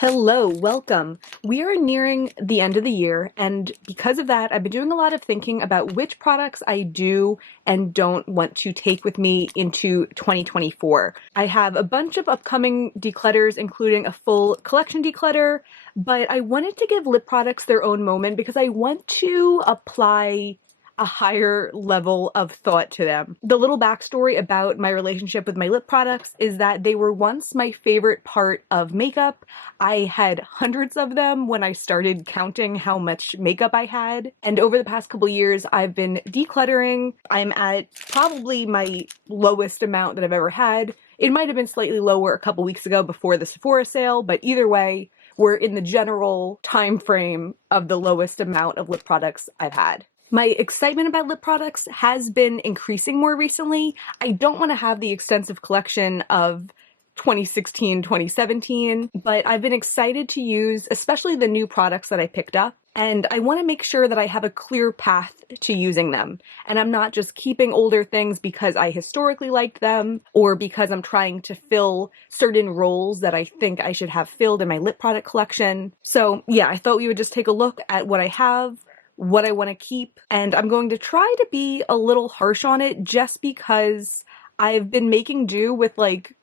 Hello, welcome. We are nearing the end of the year, and because of that, I've been doing a lot of thinking about which products I do and don't want to take with me into 2024. I have a bunch of upcoming declutters, including a full collection declutter, but I wanted to give lip products their own moment because I want to apply a higher level of thought to them. The little backstory about my relationship with my lip products is that they were once my favorite part of makeup. I had hundreds of them when I started counting how much makeup I had. And over the past couple years, I've been decluttering. I'm at probably my lowest amount that I've ever had. It might have been slightly lower a couple weeks ago before the Sephora sale, but either way, we're in the general time frame of the lowest amount of lip products I've had. My excitement about lip products has been increasing more recently. I don't want to have the extensive collection of 2016, 2017, but I've been excited to use especially the new products that I picked up, and I want to make sure that I have a clear path to using them. And I'm not just keeping older things because I historically liked them or because I'm trying to fill certain roles that I think I should have filled in my lip product collection. So yeah, I thought we would just take a look at what I have, what I want to keep, and I'm going to try to be a little harsh on it just because I've been making do with like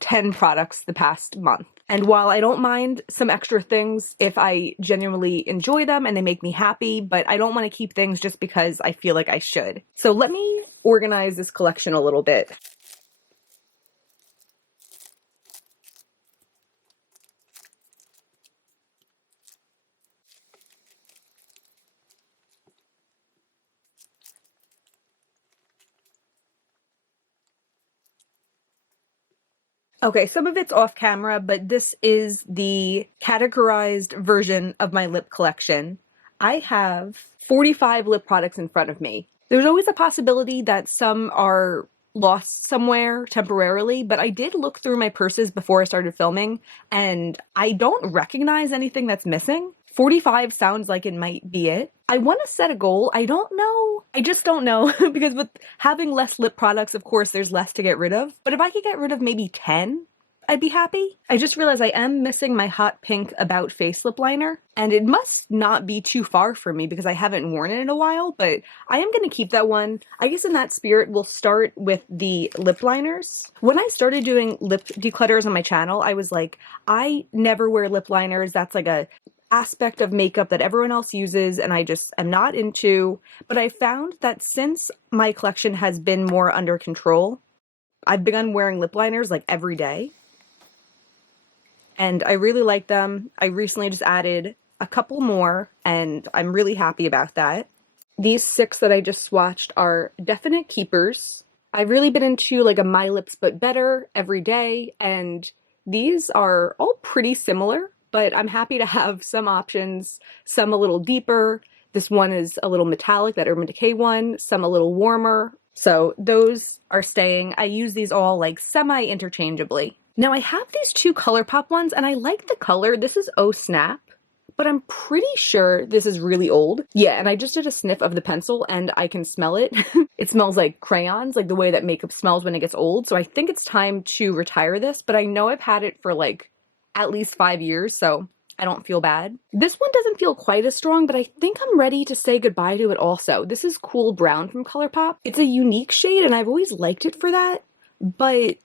10 products the past month. And while I don't mind some extra things if I genuinely enjoy them and they make me happy, but I don't want to keep things just because I feel like I should. So let me organize this collection a little bit. Okay, some of it's off camera, but this is the categorized version of my lip collection. I have 45 lip products in front of me. There's always a possibility that some are lost somewhere temporarily, but I did look through my purses before I started filming, and I don't recognize anything that's missing. 45 sounds like it might be it. I want to set a goal. I don't know. I just don't know because with having less lip products, of course, there's less to get rid of. But if I could get rid of maybe 10, I'd be happy. I just realized I am missing my hot pink About Face lip liner, and it must not be too far from me because I haven't worn it in a while, but I am going to keep that one. I guess in that spirit, we'll start with the lip liners. When I started doing lip declutters on my channel, I was like, I never wear lip liners. That's like a aspect of makeup that everyone else uses and I just am not into. But I found that since my collection has been more under control, I've begun wearing lip liners like every day. And I really like them. I recently just added a couple more and I'm really happy about that. These 6 that I just swatched are definite keepers. I've really been into like a My Lips But Better every day, and these are all pretty similar, but I'm happy to have some options, some a little deeper. This one is a little metallic, that Urban Decay one, some a little warmer. So those are staying. I use these all like semi-interchangeably. Now I have these 2 ColourPop ones and I like the color. This is Oh Snap, but I'm pretty sure this is really old. Yeah, and I just did a sniff of the pencil and I can smell it. It smells like crayons, like the way that makeup smells when it gets old. So I think it's time to retire this, but I know I've had it for like at least 5 years, so I don't feel bad. This one doesn't feel quite as strong, but I think I'm ready to say goodbye to it also. This is Cool Brown from ColourPop. It's a unique shade and I've always liked it for that, but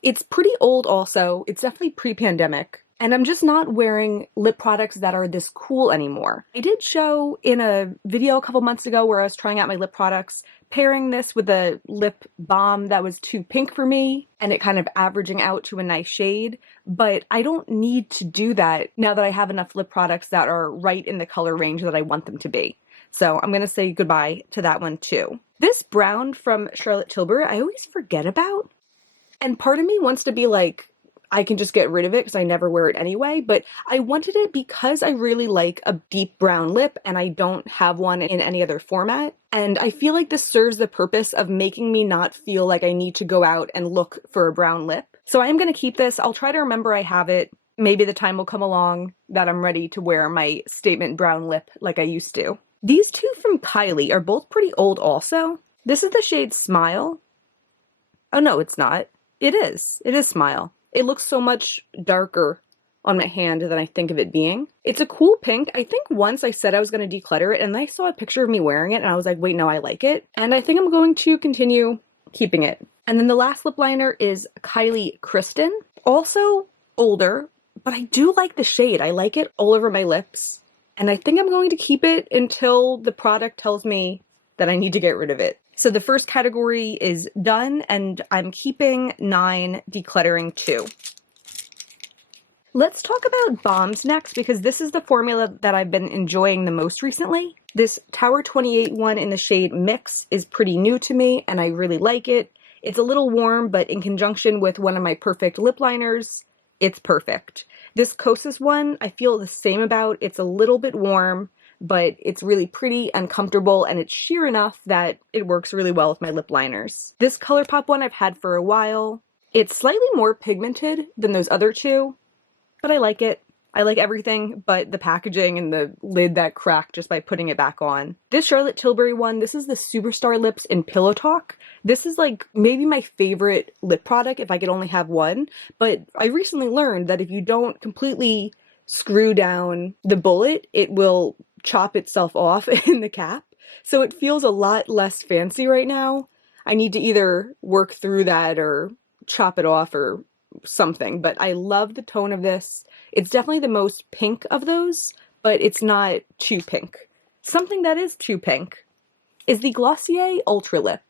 it's pretty old also. It's definitely pre-pandemic. And I'm just not wearing lip products that are this cool anymore. I did show in a video a couple months ago where I was trying out my lip products, pairing this with a lip balm that was too pink for me and it kind of averaging out to a nice shade. But I don't need to do that now that I have enough lip products that are right in the color range that I want them to be. So I'm going to say goodbye to that one too. This brown from Charlotte Tilbury, I always forget about. And part of me wants to be like, I can just get rid of it because I never wear it anyway, but I wanted it because I really like a deep brown lip and I don't have one in any other format. And I feel like this serves the purpose of making me not feel like I need to go out and look for a brown lip. So I am going to keep this. I'll try to remember I have it. Maybe the time will come along that I'm ready to wear my statement brown lip like I used to. These 2 from Kylie are both pretty old also. This is the shade Smile. Oh no, it's not. It is. It is Smile. It looks so much darker on my hand than I think of it being. It's a cool pink. I think once I said I was going to declutter it and I saw a picture of me wearing it and I was like, wait, no, I like it. And I think I'm going to continue keeping it. And then the last lip liner is Kylie Kristen. Also older, but I do like the shade. I like it all over my lips. And I think I'm going to keep it until the product tells me that I need to get rid of it. So the first category is done, and I'm keeping 9, decluttering 2. Let's talk about balms next, because this is the formula that I've been enjoying the most recently. This Tower 28 one in the shade Mix is pretty new to me, and I really like it. It's a little warm, but in conjunction with one of my perfect lip liners, it's perfect. This Kosas one, I feel the same about. It's a little bit warm, but it's really pretty and comfortable, and it's sheer enough that it works really well with my lip liners. This ColourPop one I've had for a while. It's slightly more pigmented than those other two, but I like it. I like everything but the packaging and the lid that cracked just by putting it back on. This Charlotte Tilbury one, this is the Superstar Lips in Pillow Talk. This is like maybe my favorite lip product if I could only have one, but I recently learned that if you don't completely screw down the bullet, it will chop itself off in the cap. So it feels a lot less fancy right now. I need to either work through that or chop it off or something, but I love the tone of this. It's definitely the most pink of those, but it's not too pink. Something that is too pink is the Glossier Ultra Lip.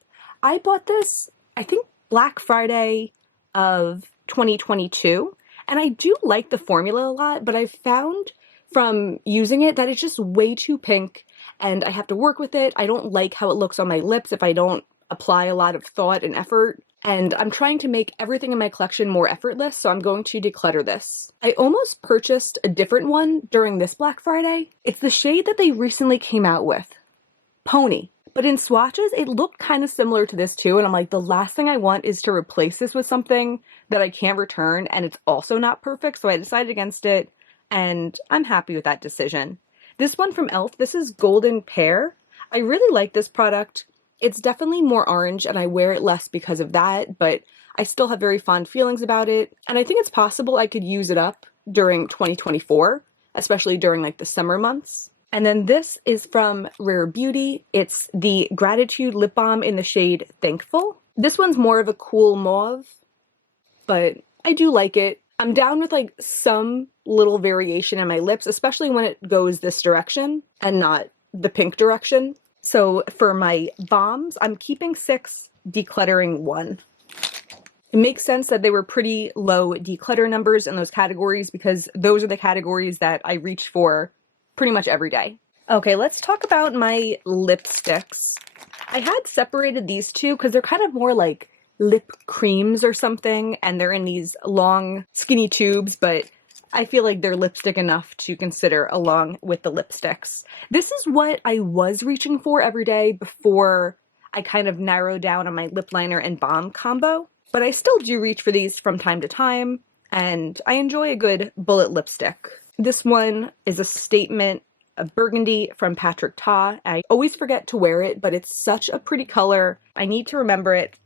I bought this, I think, Black Friday of 2022, and I do like the formula a lot, but I've found from using it that it's just way too pink, and I have to work with it. I don't like how it looks on my lips if I don't apply a lot of thought and effort. And I'm trying to make everything in my collection more effortless, so I'm going to declutter this. I almost purchased a different one during this Black Friday. It's the shade that they recently came out with, Pony. But in swatches, it looked kind of similar to this too, and I'm like, the last thing I want is to replace this with something that I can't return, and it's also not perfect, so I decided against it, and I'm happy with that decision. This one from e.l.f., this is Golden Pear. I really like this product. It's definitely more orange, and I wear it less because of that, but I still have very fond feelings about it, and I think it's possible I could use it up during 2024, especially during like the summer months. And then this is from Rare Beauty. It's the Gratitude Lip Balm in the shade Thankful. This one's more of a cool mauve, but I do like it. I'm down with like some little variation in my lips, especially when it goes this direction and not the pink direction. So for my balms, I'm keeping 6, decluttering 1. It makes sense that they were pretty low declutter numbers in those categories because those are the categories that I reach for pretty much every day. Okay, let's talk about my lipsticks. I had separated these two because they're kind of more like lip creams or something, and they're in these long, skinny tubes, but I feel like they're lipstick enough to consider along with the lipsticks. This is what I was reaching for every day before I kind of narrowed down on my lip liner and balm combo, but I still do reach for these from time to time, and I enjoy a good bullet lipstick. This one is a Statement of Burgundy from Patrick Ta. I always forget to wear it, but it's such a pretty color. I need to remember it.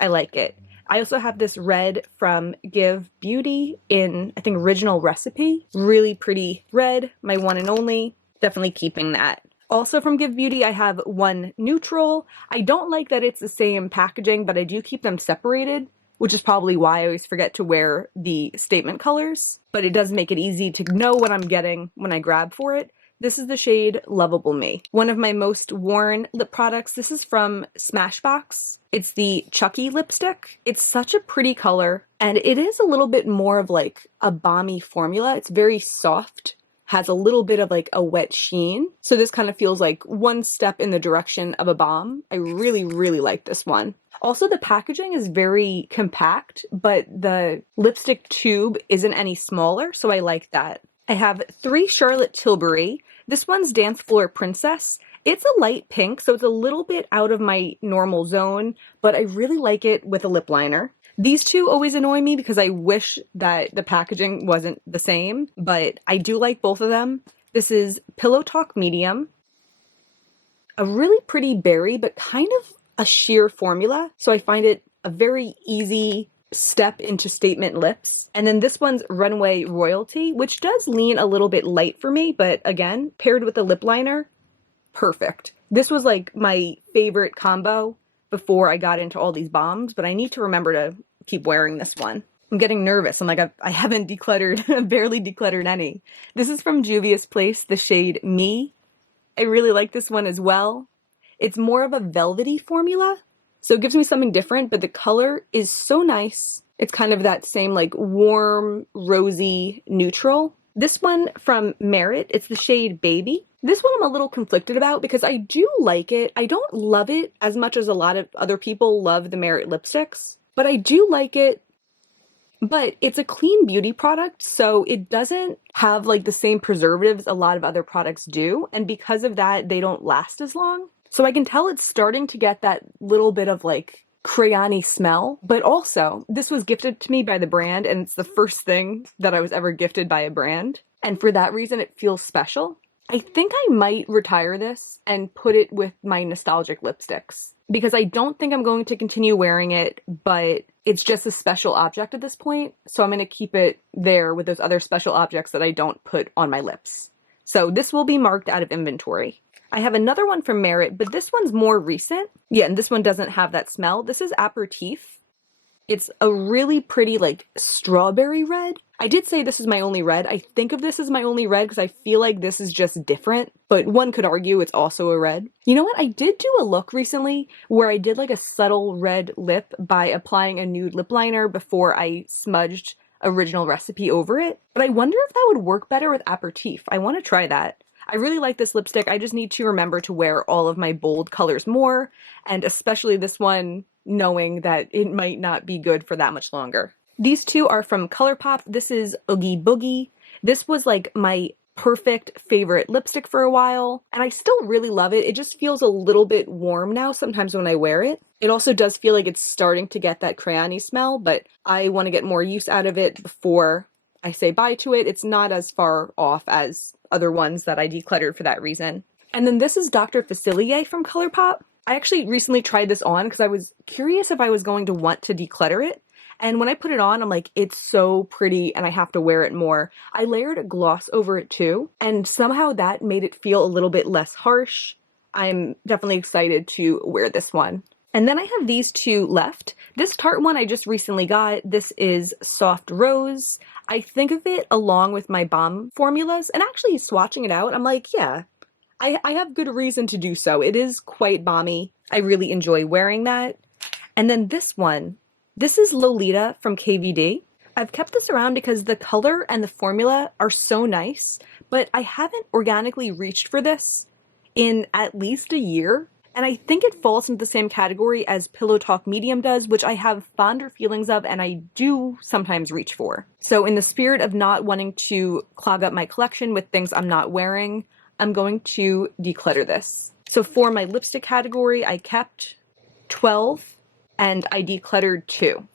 I like it. I also have this red from Give Beauty in, I think, Original Recipe. Really pretty red, my one and only. Definitely keeping that. Also from Give Beauty, I have one neutral. I don't like that it's the same packaging, but I do keep them separated, which is probably why I always forget to wear the statement colors. But it does make it easy to know what I'm getting when I grab for it. This is the shade Lovable Me. One of my most worn lip products. This is from Smashbox. It's the Chucky lipstick. It's such a pretty color, and it is a little bit more of like a balmy formula. It's very soft, has a little bit of like a wet sheen. So this kind of feels like one step in the direction of a balm. I really, really like this one. Also, the packaging is very compact, but the lipstick tube isn't any smaller, so I like that. I have 3 Charlotte Tilbury. This one's Dance Floor Princess. It's a light pink, so it's a little bit out of my normal zone, but I really like it with a lip liner. These two always annoy me because I wish that the packaging wasn't the same, but I do like both of them. This is Pillow Talk Medium. A really pretty berry, but kind of a sheer formula, so I find it a very easy step into statement lips. And then this one's Runway Royalty, which does lean a little bit light for me, but again, paired with a lip liner, perfect. This was like my favorite combo before I got into all these balms, but I need to remember to keep wearing this one. I'm getting nervous. I'm like, I haven't decluttered, barely decluttered any. This is from Juvia's Place, the shade Me. I really like this one as well. It's more of a velvety formula, so it gives me something different, but the color is so nice. It's kind of that same like warm, rosy neutral. This one from Merit, it's the shade Baby. This one I'm a little conflicted about because I do like it. I don't love it as much as a lot of other people love the Merit lipsticks, but I do like it. But it's a clean beauty product, so it doesn't have like the same preservatives a lot of other products do, and because of that, they don't last as long. So I can tell it's starting to get that little bit of like crayon-y smell, but also this was gifted to me by the brand, and it's the first thing that I was ever gifted by a brand, and for that reason it feels special. I think I might retire this and put it with my nostalgic lipsticks because I don't think I'm going to continue wearing it, but it's just a special object at this point, so I'm going to keep it there with those other special objects that I don't put on my lips. So this will be marked out of inventory. I have another one from Merit, but this one's more recent. Yeah, and this one doesn't have that smell. This is Aperitif. It's a really pretty, like, strawberry red. I did say this is my only red. I think of this as my only red because I feel like this is just different, but one could argue it's also a red. You know what? I did do a look recently where I did like a subtle red lip by applying a nude lip liner before I smudged Original Recipe over it, but I wonder if that would work better with Aperitif. I want to try that. I really like this lipstick. I just need to remember to wear all of my bold colors more, and especially this one, knowing that it might not be good for that much longer. These two are from ColourPop. This is Oogie Boogie. This was like my perfect favorite lipstick for a while, and I still really love it. It just feels a little bit warm now sometimes when I wear it. It also does feel like it's starting to get that crayon-y smell, but I want to get more use out of it before I say bye to it. It's not as far off as other ones that I decluttered for that reason. And then this is Dr. Facilier from ColourPop. I actually recently tried this on because I was curious if I was going to want to declutter it. And when I put it on, I'm like, it's so pretty and I have to wear it more. I layered a gloss over it too, and somehow that made it feel a little bit less harsh. I'm definitely excited to wear this one. And then I have these two left. This Tarte one I just recently got. This is Soft Rose. I think of it along with my balm formulas, and actually swatching it out, I'm like, yeah, I have good reason to do so. It is quite balmy. I really enjoy wearing that. And then this one, this is Lolita from KVD. I've kept this around because the color and the formula are so nice, but I haven't organically reached for this in at least a year. And I think it falls into the same category as Pillow Talk Medium does, which I have fonder feelings of and I do sometimes reach for. So in the spirit of not wanting to clog up my collection with things I'm not wearing, I'm going to declutter this. So for my lipstick category, I kept 12 and I decluttered 2.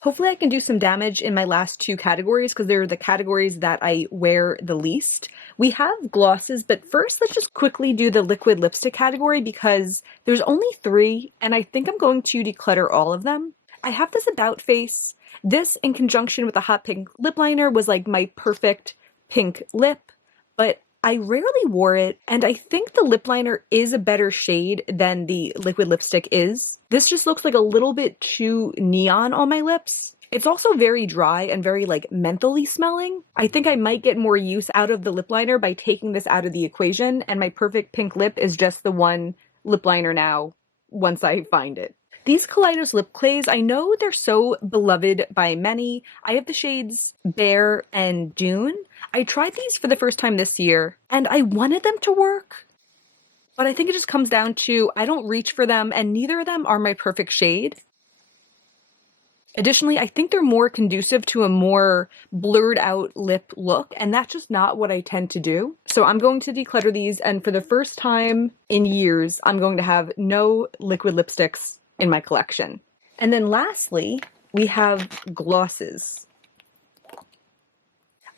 Hopefully I can do some damage in my last 2 categories because they're the categories that I wear the least. We have glosses, but first let's just quickly do the liquid lipstick category because there's only 3 and I think I'm going to declutter all of them. I have this About Face. This in conjunction with a hot pink lip liner was like my perfect pink lip, but I rarely wore it, and I think the lip liner is a better shade than the liquid lipstick is. This just looks like a little bit too neon on my lips. It's also very dry and very like mentally smelling. I think I might get more use out of the lip liner by taking this out of the equation, and my perfect pink lip is just the one lip liner now once I find it. These Kaleidos lip clays, I know they're so beloved by many. I have the shades Bear and Dune. I tried these for the first time this year, and I wanted them to work, but I think it just comes down to I don't reach for them, and neither of them are my perfect shade. Additionally, I think they're more conducive to a more blurred out lip look, and that's just not what I tend to do. So I'm going to declutter these, and for the first time in years, I'm going to have no liquid lipsticks in my collection. And then lastly, we have glosses.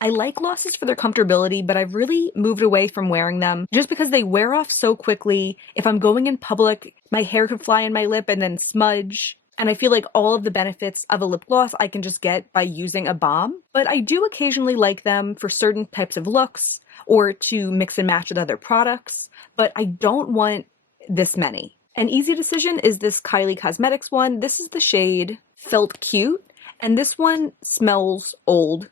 I like glosses for their comfortability, but I've really moved away from wearing them just because they wear off so quickly. If I'm going in public, my hair could fly in my lip and then smudge. And I feel like all of the benefits of a lip gloss I can just get by using a balm. But I do occasionally like them for certain types of looks or to mix and match with other products, but I don't want this many. An easy decision is this Kylie Cosmetics one. This is the shade Felt Cute, and this one smells old.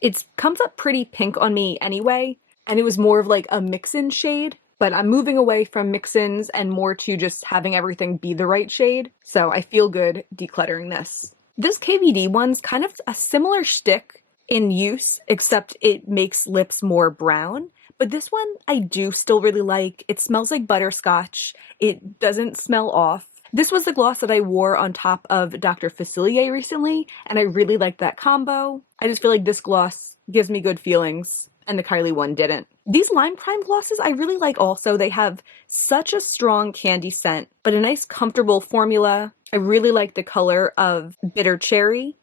It comes up pretty pink on me anyway, and it was more of like a mix-in shade, but I'm moving away from mix-ins and more to just having everything be the right shade, so I feel good decluttering this. This KVD one's kind of a similar shtick in use, except it makes lips more brown, but this one I do still really like. It smells like butterscotch. It doesn't smell off. This was the gloss that I wore on top of Dr. Facilier recently, and I really liked that combo. I just feel like this gloss gives me good feelings, and the Kylie one didn't. These Lime Crime glosses I really like also. They have such a strong candy scent, but a nice comfortable formula. I really like the color of Bitter Cherry.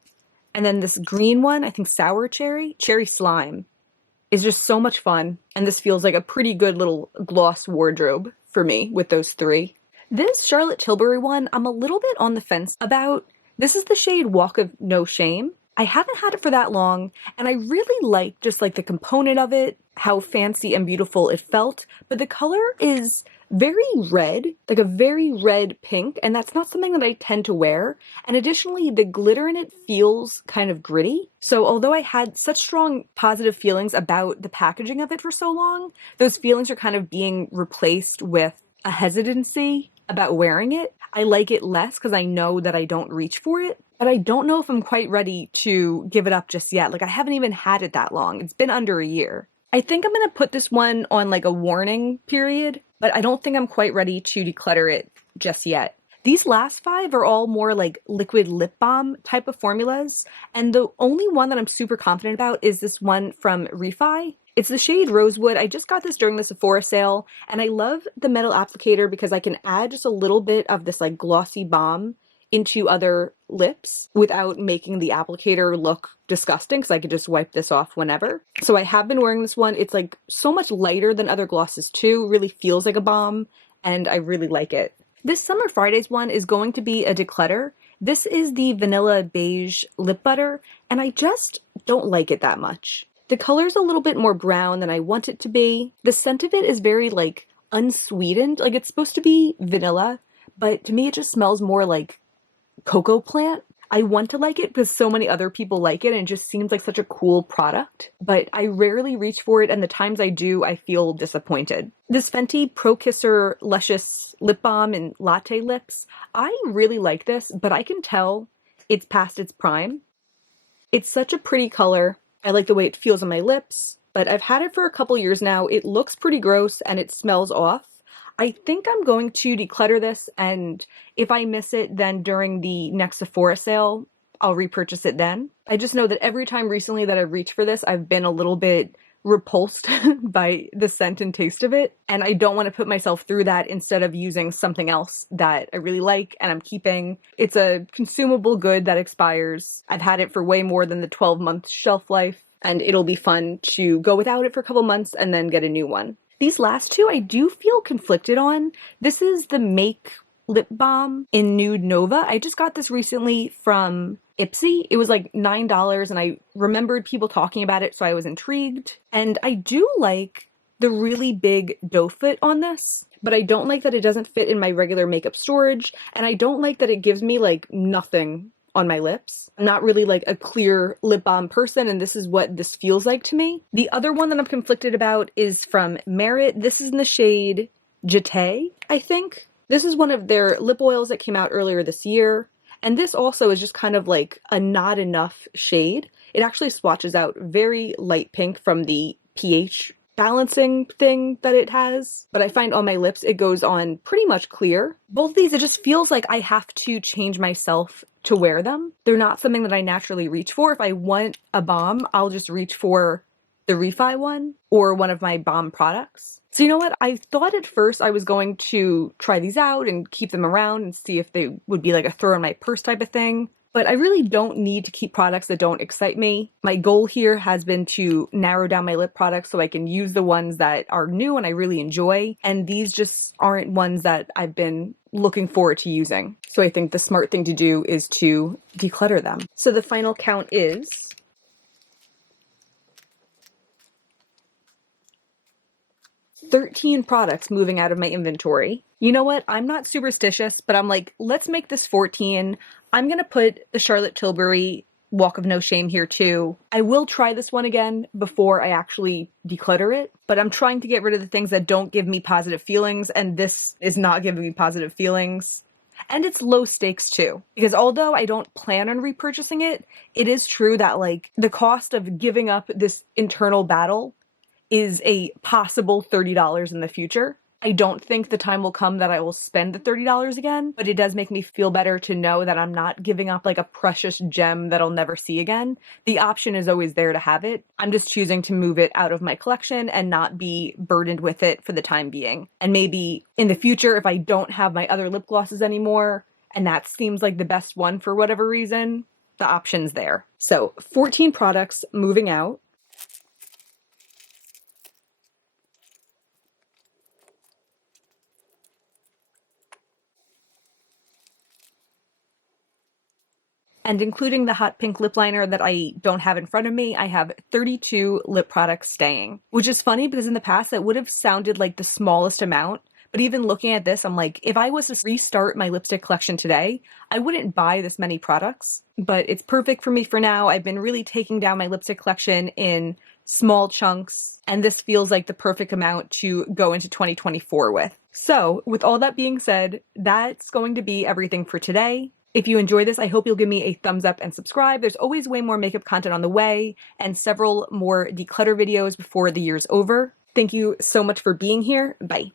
And then this green one, I think Sour Cherry, Cherry Slime, is just so much fun. And this feels like a pretty good little gloss wardrobe for me with those three. This Charlotte Tilbury one, I'm a little bit on the fence about. This is the shade Walk of No Shame. I haven't had it for that long, and I really like just like the component of it, how fancy and beautiful it felt, but the color is very red, like a very red pink, and that's not something that I tend to wear. And additionally, the glitter in it feels kind of gritty. So although I had such strong positive feelings about the packaging of it for so long, those feelings are kind of being replaced with a hesitancy about wearing it. I like it less because I know that I don't reach for it, but I don't know if I'm quite ready to give it up just yet. Like, I haven't even had it that long. It's been under a year. I think I'm gonna put this one on like a warning period, but I don't think I'm quite ready to declutter it just yet. These last five are all more like liquid lip balm type of formulas, and the only one that I'm super confident about is this one from Refi. It's the shade Rosewood. I just got this during the Sephora sale, and I love the metal applicator because I can add just a little bit of this like glossy balm into other lips without making the applicator look disgusting, because I could just wipe this off whenever. So I have been wearing this one. It's like so much lighter than other glosses too, really feels like a balm, and I really like it. This Summer Fridays one is going to be a declutter. This is the Vanilla Beige Lip Butter, and I just don't like it that much. The color's a little bit more brown than I want it to be. The scent of it is very like unsweetened. Like, it's supposed to be vanilla, but to me it just smells more like cocoa plant. I want to like it because so many other people like it and it just seems like such a cool product, but I rarely reach for it, and the times I do, I feel disappointed. This Fenty Pro Kisser Luscious Lip Balm in Latte Lips, I really like this, but I can tell it's past its prime. It's such a pretty color. I like the way it feels on my lips, but I've had it for a couple years now. It looks pretty gross and it smells off. I think I'm going to declutter this, and if I miss it, then during the next Sephora sale, I'll repurchase it then. I just know that every time recently that I've reached for this, I've been a little bit repulsed by the scent and taste of it, and I don't want to put myself through that instead of using something else that I really like and I'm keeping. It's a consumable good that expires. I've had it for way more than the 12-month shelf life, and it'll be fun to go without it for a couple months and then get a new one. These last two I do feel conflicted on. This is the Make Lip Balm in Nude Nova. I just got this recently from Ipsy. It was like $9 and I remembered people talking about it, so I was intrigued. And I do like the really big doe foot on this, but I don't like that it doesn't fit in my regular makeup storage, and I don't like that it gives me like nothing on my lips. I'm not really like a clear lip balm person, and this is what this feels like to me. The other one that I'm conflicted about is from Merit. This is in the shade Jetée, I think. This is one of their lip oils that came out earlier this year, and this also is just kind of like a not enough shade. It actually swatches out very light pink from the pH balancing thing that it has, but I find on my lips it goes on pretty much clear. Both of these, it just feels like I have to change myself to wear them. They're not something that I naturally reach for. If I want a balm, I'll just reach for the Refi one or one of my balm products. So you know what? I thought at first I was going to try these out and keep them around and see if they would be like a throw in my purse type of thing. but I really don't need to keep products that don't excite me. My goal here has been to narrow down my lip products so I can use the ones that are new and I really enjoy, and these just aren't ones that I've been looking forward to using. So I think the smart thing to do is to declutter them. So the final count is 13 products moving out of my inventory. You know what? I'm not superstitious, but I'm like, let's make this 14. I'm gonna put the Charlotte Tilbury Walk of No Shame here too. I will try this one again before I actually declutter it, but I'm trying to get rid of the things that don't give me positive feelings, and this is not giving me positive feelings. And it's low stakes too, because although I don't plan on repurchasing it, it is true that like the cost of giving up this internal battle is a possible $30 in the future. I don't think the time will come that I will spend the $30 again, but it does make me feel better to know that I'm not giving up like a precious gem that I'll never see again. The option is always there to have it. I'm just choosing to move it out of my collection and not be burdened with it for the time being. And maybe in the future, if I don't have my other lip glosses anymore, and that seems like the best one for whatever reason, the option's there. So 14 products moving out. And including the hot pink lip liner that I don't have in front of me, I have 32 lip products staying. Which is funny because in the past that would have sounded like the smallest amount. But even looking at this, I'm like, if I was to restart my lipstick collection today, I wouldn't buy this many products. But it's perfect for me for now. I've been really taking down my lipstick collection in small chunks, and this feels like the perfect amount to go into 2024 with. So, with all that being said, that's going to be everything for today. If you enjoy this, I hope you'll give me a thumbs up and subscribe. There's always way more makeup content on the way and several more declutter videos before the year's over. Thank you so much for being here. Bye.